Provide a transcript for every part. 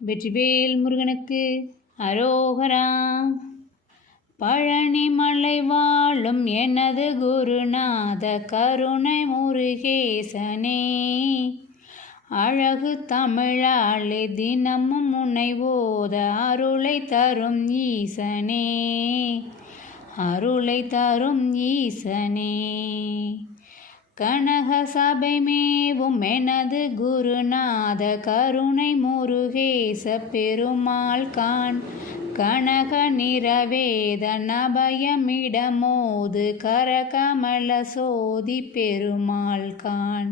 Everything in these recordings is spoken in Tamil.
வெற்றிவேல் முருகனுக்கு அரோகரா. பழனி மலை வாழும் எனது குருநாத கருணை முருகேசனே, அழகு தமிழாலே தினமும் உன்னை ஓத அருளை தரும் ஈசனே, அருளை தரும் ஈசனே. கனக சபை மேவும் எனது குருநாத கருணை முருகேச பெருமாள் கான், கனக நிறவேத நபயமிடமோது கரகமல சோதி பெருமாள் கான்,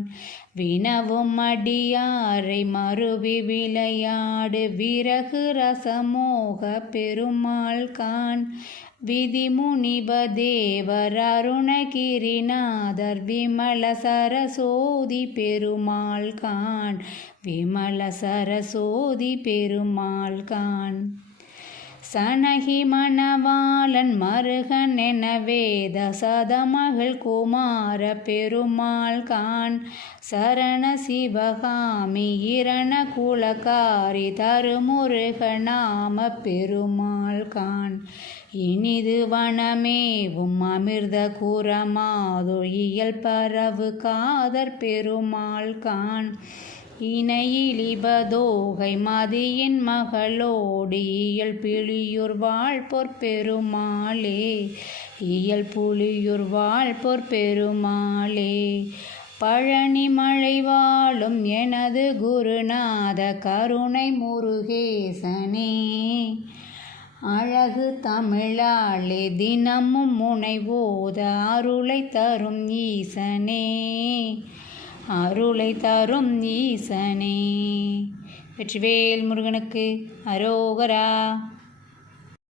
வினவும் அடியாரை மருவி விளையாடு விறகு ரசமோக பெருமாள் கான், விதிமுனிவ தேவர் அருணகிரிநாதர் விமல சரசோதி பெருமாள் கான், விமல சரசோதி பெருமாள் கான். சனகி மணவாளன் மருகன் என வேத சதமகள் குமார பெருமாள் கான், சரண சிவகாமி இரண குலகாரி தருமுருக நாம பெருமாள் கான், இனிது வனமேவும் அமிர்த குரமாதொழியல் பரவு காதர் பெருமாள் கான், இணையிலிபதோகை மதியின் மகளோடு இயல் பிளியூர் வாழ்பொற் பெருமாளே, இயல் புலியூர் வாழ்பொற் பெருமாளே. பழனி மலை வாழும் எனது குருநாத கருணை முருகேசனே, அழகு தமிழாலே தினமும் உன்னை ஓத அருளை தரும் ஈசனே, அருளை தரும் ஈசனே. வெற்றிவேல் முருகனுக்கு அரோகரா.